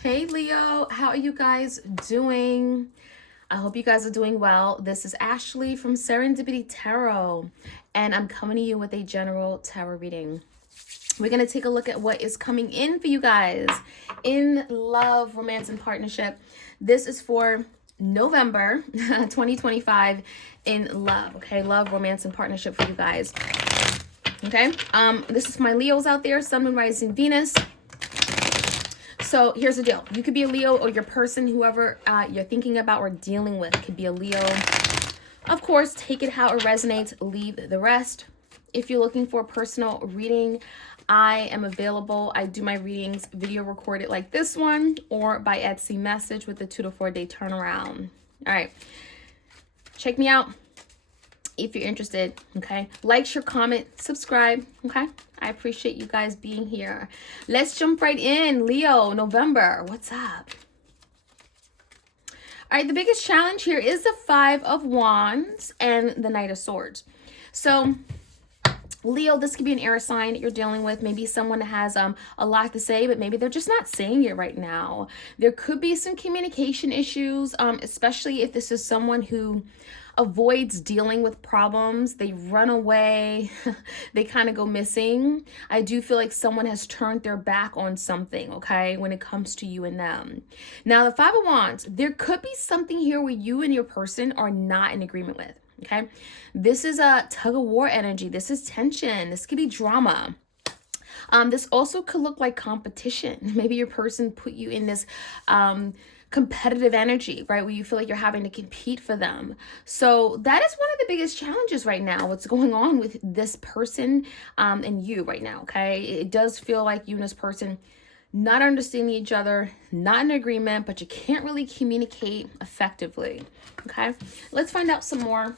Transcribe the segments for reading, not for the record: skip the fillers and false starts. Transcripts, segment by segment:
Hey Leo, how are you guys doing? I hope you guys are doing well. This is Ashley from Serendipity Tarot, and I'm coming to you with a general tarot reading. We're going to take a look at what is coming in for you guys in love, romance, and partnership. This is for November 2025 in love, okay? Love, romance, and partnership for you guys. Okay? This is my Leos out there, Sun, Moon, Rising, Venus. So here's the deal. You could be a Leo, or your person, whoever you're thinking about or dealing with, could be a Leo. Of course, take it how it resonates. Leave the rest. If you're looking for a personal reading, I am available. I do my readings video recorded like this one, or by Etsy message with a 2 to 4 day turnaround. All right. Check me out if you're interested, okay? Like, share, comment, subscribe, okay? I appreciate you guys being here. Let's jump right in. Leo, November, what's up? All right, the biggest challenge here is the 5 of Wands and the Knight of Swords. So, Leo, this could be an air sign that you're dealing with. Maybe someone has a lot to say, but maybe they're just not saying it right now. There could be some communication issues, especially if this is someone who avoids dealing with problems. They run away. They kind of go missing. I do feel like someone has turned their back on something, okay, when it comes to you and them. Now, the 5 of Wands, there could be something here where you and your person are not in agreement with. Okay, this is a tug of war energy. This is tension. This could be drama. This also could look like competition. Maybe your person put you in this competitive energy, right? Where you feel like you're having to compete for them. So that is one of the biggest challenges right now. What's going on with this person and you right now, okay? It does feel like you and this person not understanding each other, not in agreement, but you can't really communicate effectively, okay? Let's find out some more.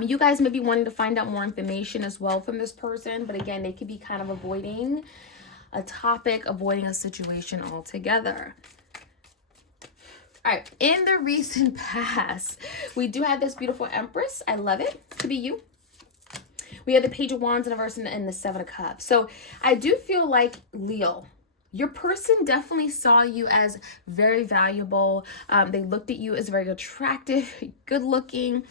You guys may be wanting to find out more information as well from this person, but again, they could be kind of avoiding a topic, avoiding a situation altogether. All right, in the recent past, we do have this beautiful Empress. I love it. Could be you. We have the Page of Wands in reverse and the 7 of Cups. So I do feel like, Leo, your person definitely saw you as very valuable. They looked at you as very attractive, good looking.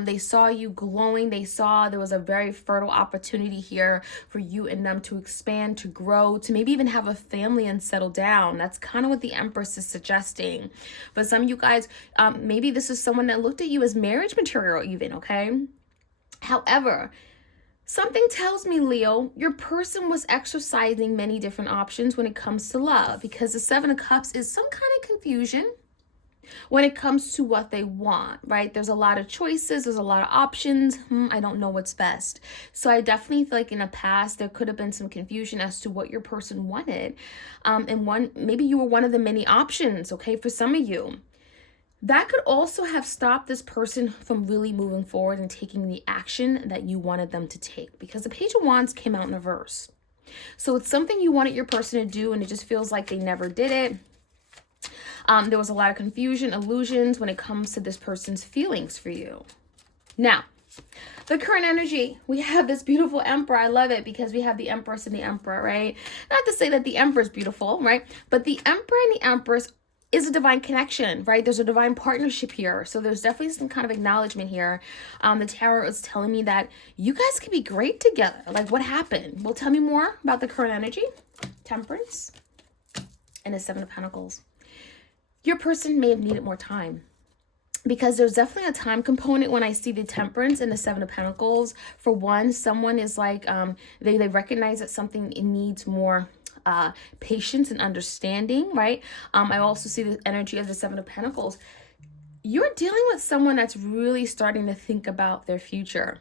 They saw you glowing. They saw there was a very fertile opportunity here for you and them to expand, to grow, to maybe even have a family and settle down. That's kind of what the Empress is suggesting. But some of you guys, maybe this is someone that looked at you as marriage material even, okay? However, something tells me, Leo, your person was exercising many different options when it comes to love, because the 7 of Cups is some kind of confusion when it comes to what they want, right? There's a lot of choices. There's a lot of options. I don't know what's best. So I definitely feel like in the past, there could have been some confusion as to what your person wanted. And maybe you were one of the many options, okay, for some of you. That could also have stopped this person from really moving forward and taking the action that you wanted them to take, because the Page of Wands came out in reverse. So it's something you wanted your person to do, and it just feels like they never did it. There was a lot of confusion, illusions when it comes to this person's feelings for you. Now, the current energy, we have this beautiful Emperor. I love it because we have the Empress and the Emperor, right? Not to say that the Emperor is beautiful, right? But the Emperor and the Empress is a divine connection, right? There's a divine partnership here. So there's definitely some kind of acknowledgement here. The tarot is telling me that you guys could be great together. Like, what happened? Well, tell me more about the current energy. Temperance and the 7 of Pentacles. Your person may have needed more time, because there's definitely a time component when I see the Temperance and the 7 of Pentacles. For one, someone is like, they recognize that something needs more patience and understanding, right? I also see the energy of the 7 of Pentacles. You're dealing with someone that's really starting to think about their future.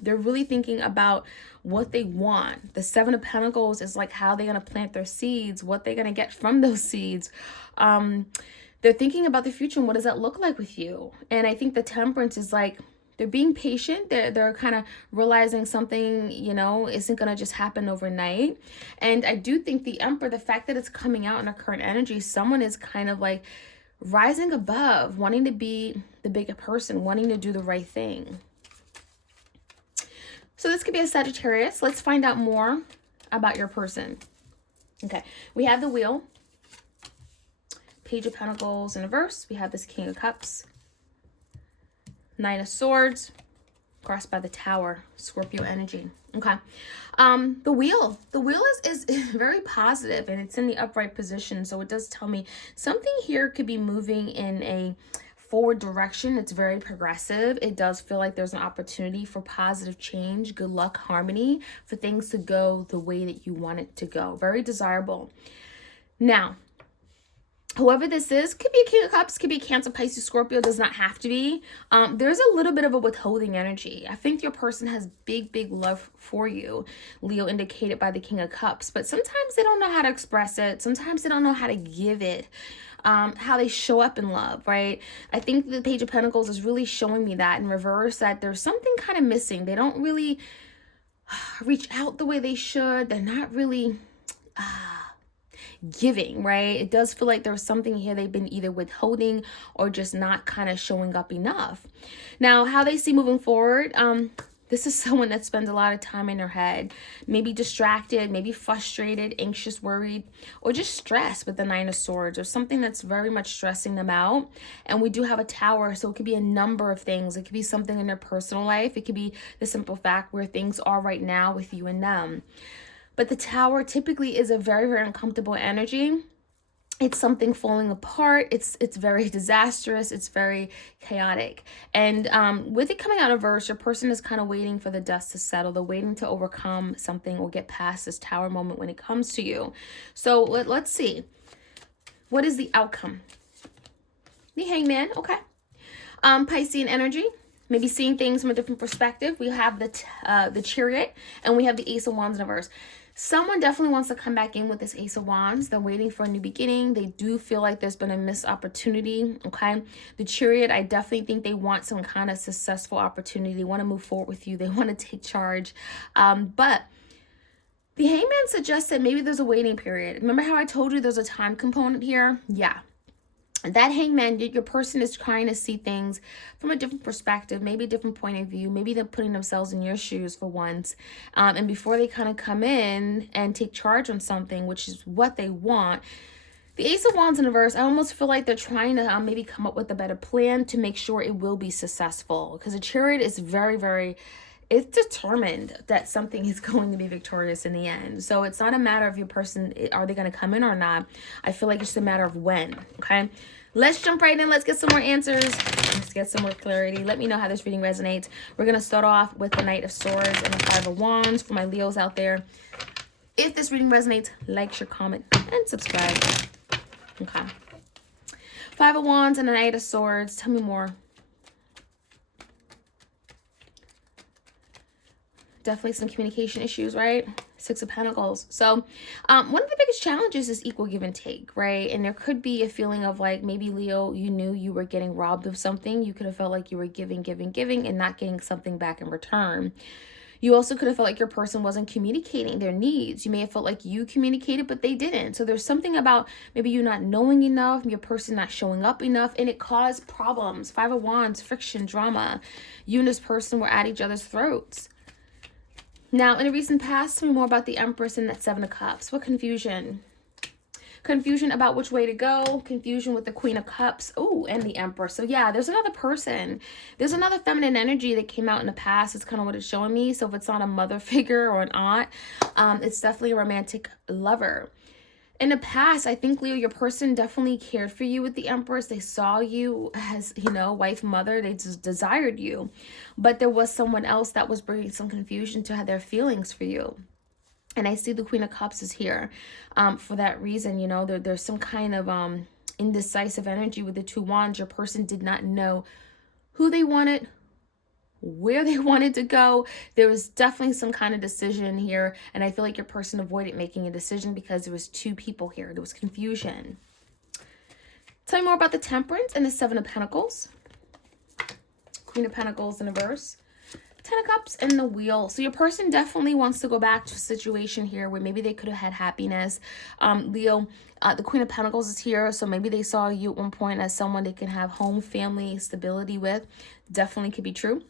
They're really thinking about what they want. The 7 of Pentacles is like how they're going to plant their seeds, what they're going to get from those seeds. They're thinking about the future and what does that look like with you? And I think the Temperance is like, they're being patient. They're kind of realizing something, you know, isn't going to just happen overnight. And I do think the Emperor, the fact that it's coming out in a current energy, someone is kind of like rising above, wanting to be the bigger person, wanting to do the right thing. So this could be a Sagittarius. Let's find out more about your person. Okay, we have the Wheel. Page of Pentacles in reverse. We have this King of Cups, Knight of Swords, crossed by the Tower, Scorpio energy. Okay. The wheel is very positive, and it's in the upright position. So it does tell me something here could be moving in a forward direction. It's very progressive. It does feel like there's an opportunity for positive change, good luck, harmony, for things to go the way that you want it to go. Very desirable. Now, whoever this is, could be a King of Cups, could be Cancer, Pisces, Scorpio, does not have to be. There's a little bit of a withholding energy. I think your person has big, big love for you, Leo, indicated by the King of Cups. But sometimes they don't know how to express it. Sometimes they don't know how to give it. How they show up in love, right? I think the Page of Pentacles is really showing me that in reverse, that there's something kind of missing. They don't really reach out the way they should. They're not really giving, right? It does feel like there's something here they've been either withholding or just not kind of showing up enough. Now, how they see moving forward, this is someone that spends a lot of time in their head, maybe distracted, maybe frustrated, anxious, worried, or just stressed with the Nine of Swords, or something that's very much stressing them out. And we do have a Tower, so it could be a number of things. It could be something in their personal life. It could be the simple fact where things are right now with you and them. But the Tower typically is a very, very uncomfortable energy. It's something falling apart. It's very disastrous. It's very chaotic. And with it coming out of reverse, your person is kind of waiting for the dust to settle. They're waiting to overcome something or get past this Tower moment when it comes to you. So let's see. What is the outcome? The Hangman, okay. Piscean energy. Maybe seeing things from a different perspective. We have the Chariot, and we have the Ace of Wands in reverse. Someone definitely wants to come back in with this Ace of Wands. They're waiting for a new beginning. They do feel like there's been a missed opportunity, okay? The Chariot, I definitely think they want some kind of successful opportunity. They want to move forward with you. They want to take charge. But the Hangman suggests that maybe there's a waiting period. Remember how I told you there's a time component here? Yeah. That Hangman, your person is trying to see things from a different perspective, maybe a different point of view. Maybe they're putting themselves in your shoes for once. And before they kind of come in and take charge on something, which is what they want, the Ace of Wands in reverse, I almost feel like they're trying to maybe come up with a better plan to make sure it will be successful. Because the Chariot is very, very... it's determined that something is going to be victorious in the end. So it's not a matter of your person, are they going to come in or not? I feel like it's a matter of when, okay? Let's jump right in. Let's get some more answers. Let's get some more clarity. Let me know how this reading resonates. We're going to start off with the Knight of Swords and the Five of Wands for my Leos out there. If this reading resonates, like, share, comment, and subscribe. Okay. Five of Wands and the Knight of Swords. Tell me more. Definitely some communication issues, right? Six of Pentacles. So one of the biggest challenges is equal give and take, right? And there could be a feeling of like, maybe Leo, you knew you were getting robbed of something. You could have felt like you were giving and not getting something back in return. You also could have felt like your person wasn't communicating their needs. You may have felt like you communicated, but they didn't. So there's something about maybe you not knowing enough, your person not showing up enough, and it caused problems. Five of Wands, friction, drama. You and this person were at each other's throats. Now, in the recent past, tell me more about the Empress and that Seven of Cups. What confusion? Confusion about which way to go. Confusion with the Queen of Cups. Oh, and the Empress. So yeah, there's another person. There's another feminine energy that came out in the past. It's kind of what it's showing me. So if it's not a mother figure or an aunt, it's definitely a romantic lover. In the past, I think, Leo, your person definitely cared for you with the Empress. They saw you as, you know, wife, mother. They just desired you. But there was someone else that was bringing some confusion to their feelings for you. And I see the Queen of Cups is here for that reason. You know, there's some kind of indecisive energy with the Two Wands. Your person did not know who they wanted, where they wanted to go. There was definitely some kind of decision here, and I feel like your person avoided making a decision because there was two people here. There was confusion. Tell me more about the Temperance and the Seven of Pentacles. Queen of Pentacles in reverse. Ten of Cups and the Wheel. So your person definitely wants to go back to a situation here where maybe they could have had happiness. Leo, the Queen of Pentacles is here, so maybe they saw you at one point as someone they can have home, family, stability with. Definitely could be true.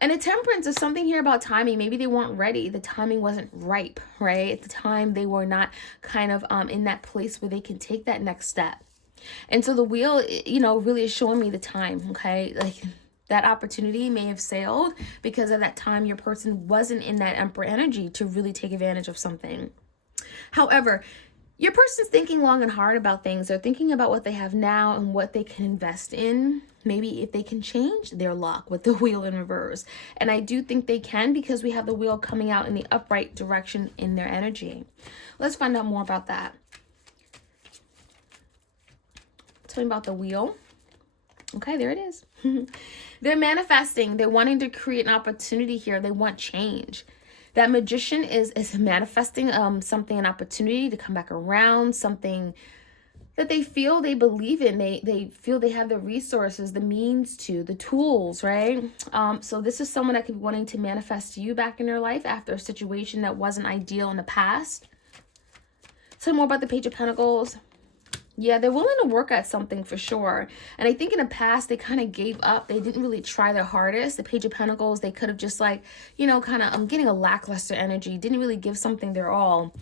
And a temperance is something here about timing. Maybe they weren't ready. The timing wasn't ripe, right? At the time, they were not kind of in that place where they can take that next step. And so the wheel, really is showing me the time, okay? Like that opportunity may have sailed because of that time your person wasn't in that Emperor energy to really take advantage of something. However, your person's thinking long and hard about things. They're thinking about what they have now and what they can invest in. Maybe if they can change their luck with the wheel in reverse. And I do think they can because we have the wheel coming out in the upright direction in their energy. Let's find out more about that. Tell me about the wheel. Okay, there it is. They're manifesting. They're wanting to create an opportunity here. They want change. That magician is manifesting something, an opportunity to come back around, something that they feel they believe in. They feel they have the resources, the means to, the tools, right? So this is someone that could be wanting to manifest you back in their life after a situation that wasn't ideal in the past. Tell me more about the Page of Pentacles. Yeah, they're willing to work at something for sure. And I think in the past, they kind of gave up. They didn't really try their hardest. The Page of Pentacles, they could have just like, kind of getting a lackluster energy. Didn't really give something their all.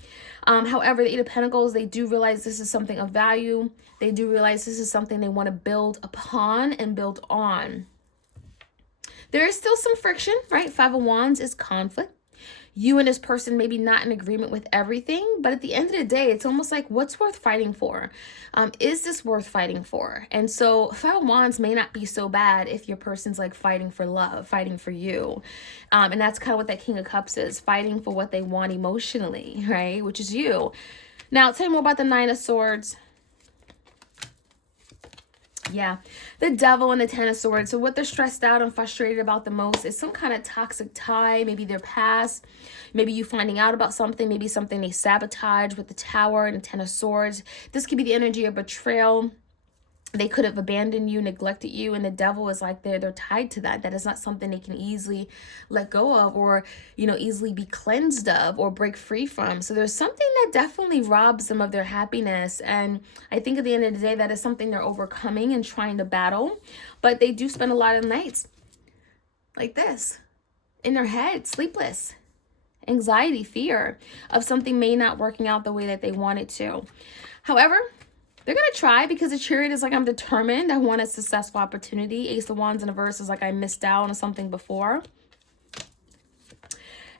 However, the Eight of Pentacles, they do realize this is something of value. They do realize this is something they want to build upon and build on. There is still some friction, right? Five of Wands is conflict. You and this person maybe not in agreement with everything, but at the end of the day, it's almost like, what's worth fighting for? Is this worth fighting for? And so Five of Wands may not be so bad if your person's like fighting for love, fighting for you. And that's kind of what that King of Cups is, fighting for what they want emotionally, right? Which is you. Now, tell me more about the Nine of Swords. Yeah, the Devil and the Ten of Swords. So what they're stressed out and frustrated about the most is some kind of toxic tie, maybe their past, maybe you finding out about something, maybe something they sabotage with the Tower and the Ten of Swords. This could be the energy of betrayal. They could have abandoned you, neglected you, and the Devil is like they're tied to that. That is not something they can easily let go of or, easily be cleansed of or break free from. So there's something that definitely robs them of their happiness. And I think at the end of the day, that is something they're overcoming and trying to battle. But they do spend a lot of nights like this, in their head, sleepless, anxiety, fear of something may not working out the way that they want it to. However, they're going to try because the Chariot is like, I'm determined. I want a successful opportunity. Ace of Wands in a verse is like, I missed out on something before.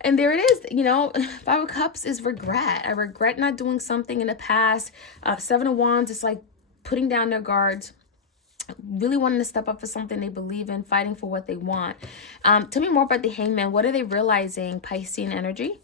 And there it is. Five of Cups is regret. I regret not doing something in the past. Seven of Wands is like putting down their guards, really wanting to step up for something they believe in, fighting for what they want. Tell me more about the Hangman. What are they realizing? Piscean energy.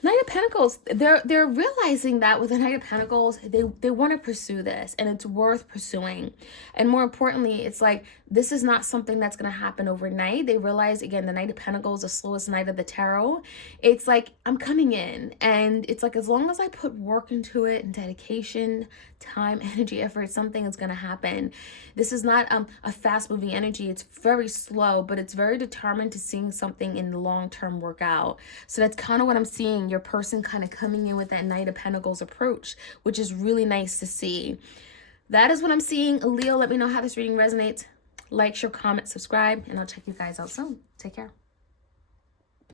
Knight of Pentacles, they're realizing that with the Knight of Pentacles, they want to pursue this and it's worth pursuing. And more importantly, it's like, this is not something that's going to happen overnight. They realize, again, the Knight of Pentacles, the slowest night of the tarot. It's like, I'm coming in and it's like, as long as I put work into it and dedication, time, energy, effort, something is going to happen. This is not a fast moving energy. It's very slow, but it's very determined to seeing something in the long term work out. So that's kind of what I'm seeing. Your person kind of coming in with that Knight of Pentacles approach, which is really nice to see. That is what I'm seeing. Leo, let me know how this reading resonates. Like, share, comment, subscribe, and I'll check you guys out soon. Take care.